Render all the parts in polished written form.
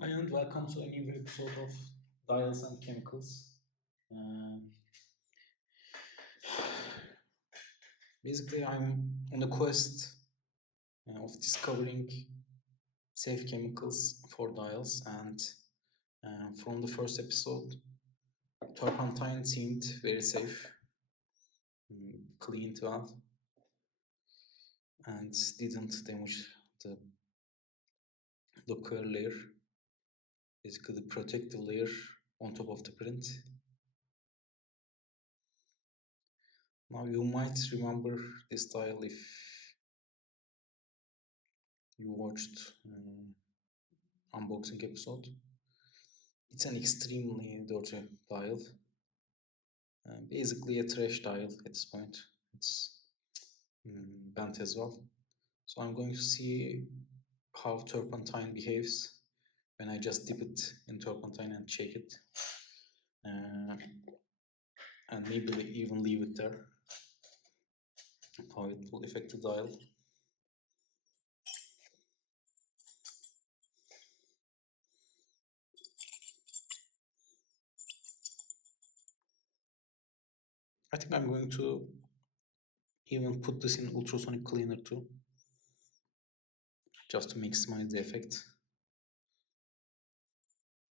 Hi and welcome to a new episode of Dials and Chemicals. Uh, Basically, I'm on a quest of discovering safe chemicals for dials, and from the first episode, turpentine seemed very safe, cleaned well, and didn't damage the lacquer layer, basically the protective layer on top of the print. Now you might remember this dial if you watched unboxing episode. It's an extremely dirty dial, basically a trash dial at this point. It's bent as well. So I'm going to see how turpentine behaves when I just dip it in turpentine and check it, and maybe even leave it there, how it will affect the dial. I think I'm going to even put this in ultrasonic cleaner too, just to maximize the effect,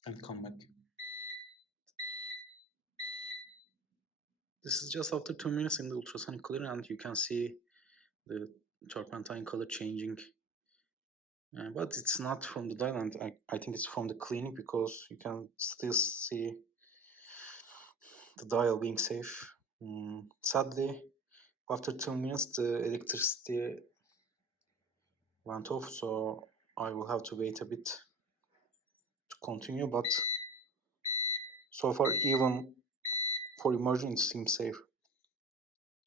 and come back. This is just after 2 minutes in the ultrasonic cleaner, and you can see the turpentine color changing, but it's not from the dial, and I think it's from the cleaning, because you can still see the dial being safe. Sadly, after 2 minutes the electricity went off, so I will have to wait a bit to continue, but so far even for immersion it seems safe.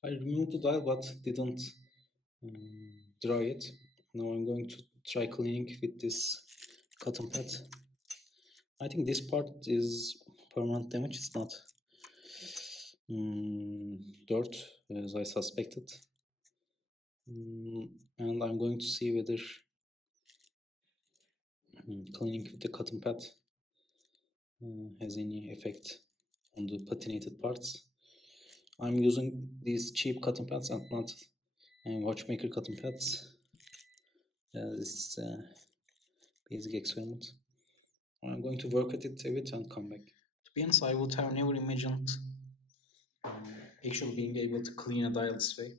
I removed the dial but didn't dry it. Now I'm going to try cleaning with this cotton pad. I think this part is permanent damage, it's not dirt as I suspected. And I'm going to see whether cleaning with the cotton pad has any effect on the patinated parts. I'm using these cheap cotton pads and not watchmaker cotton pads. This is a basic experiment. I'm going to work at it a bit and come back. To be honest, I would have never imagined actually being able to clean a dial this way.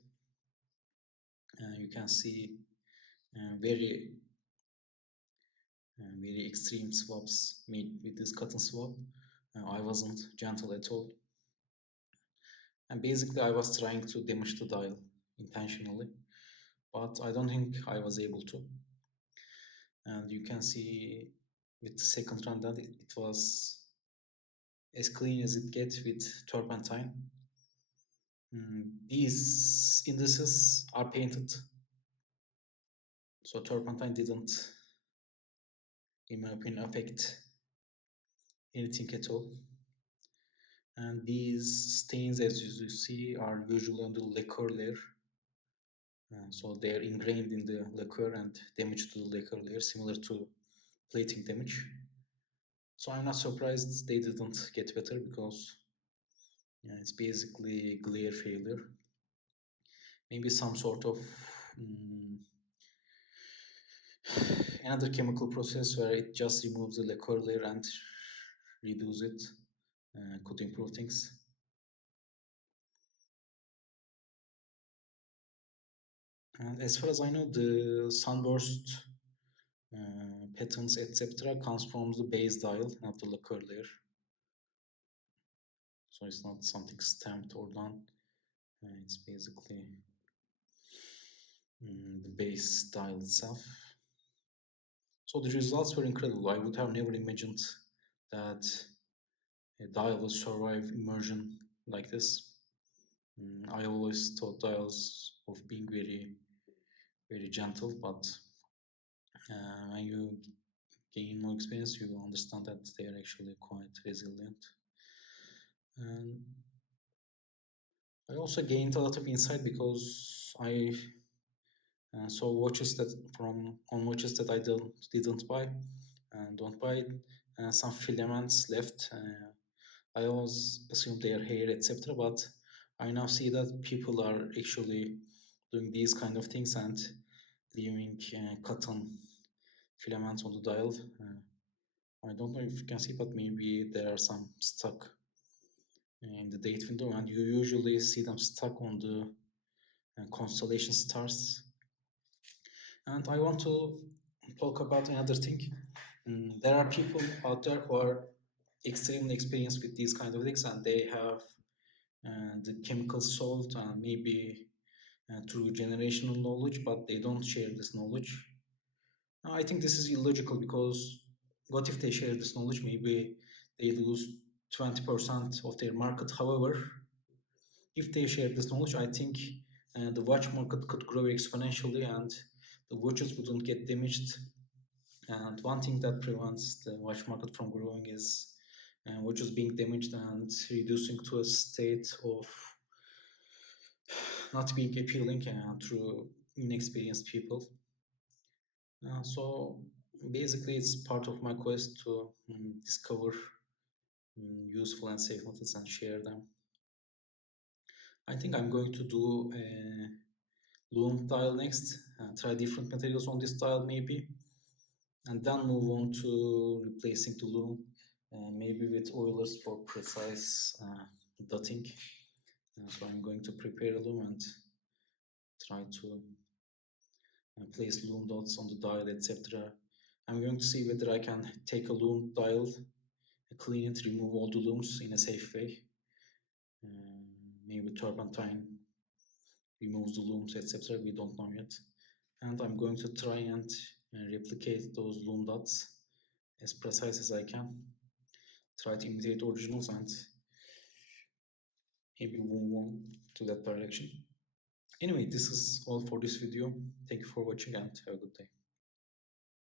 You can see very extreme swabs made with this cotton swab. I wasn't gentle at all, and basically I was trying to damage the dial intentionally, but I don't think I was able to. And you can see with the second run that it was as clean as it gets with turpentine. These indices are painted, so turpentine didn't, in my opinion, affect anything at all. And these stains, as you see, are usually on the lacquer layer, so they are ingrained in the lacquer and damage to the lacquer layer, similar to plating damage. So I'm not surprised they didn't get better, because it's basically glare failure. Maybe some sort of another chemical process where it just removes the lacquer layer and reduce it could improve things. And as far as I know, the sunburst patterns, etc., comes from the base dial, not the lacquer layer. So it's not something stamped or done. It's basically the base dial itself. So the results were incredible. I would have never imagined that a dial will survive immersion like this. I always thought dials of being very gentle, but when you gain more experience, you understand that they are actually quite resilient. And I also gained a lot of insight, because I saw watches that I didn't buy, and don't buy some filaments left. I always assume their hair, etc. But I now see that people are actually doing these kind of things and leaving cotton filaments on the dial. I don't know if you can see, but maybe there are some stuck in the date window, and you usually see them stuck on the constellation stars. And I want to talk about another thing. There are people out there who are extremely experienced with these kind of things, and they have the chemicals solved and maybe through generational knowledge, but they don't share this knowledge. I think this is illogical because what if they share this knowledge? Maybe they lose 20% of their market. However, if they share this knowledge, I think the watch market could grow exponentially and the watches wouldn't get damaged. And one thing that prevents the watch market from growing is watches being damaged and reducing to a state of not being appealing through inexperienced people. So basically, it's part of my quest to discover useful and safe methods and share them. I think I'm going to do a loom tile next, try different materials on this tile maybe, and then move on to replacing the loom, maybe with oilers for precise dotting. So I'm going to prepare a loom and try to place loom dots on the dial, etc. I'm going to see whether I can take a loom dial, clean it, remove all the looms in a safe way. Maybe Turpentine removes the looms, etc. We don't know yet. And I'm going to try and replicate those loom dots as precise as I can. Try to imitate originals and maybe move to that direction. Anyway, this is all for this video. Thank you for watching and have a good day.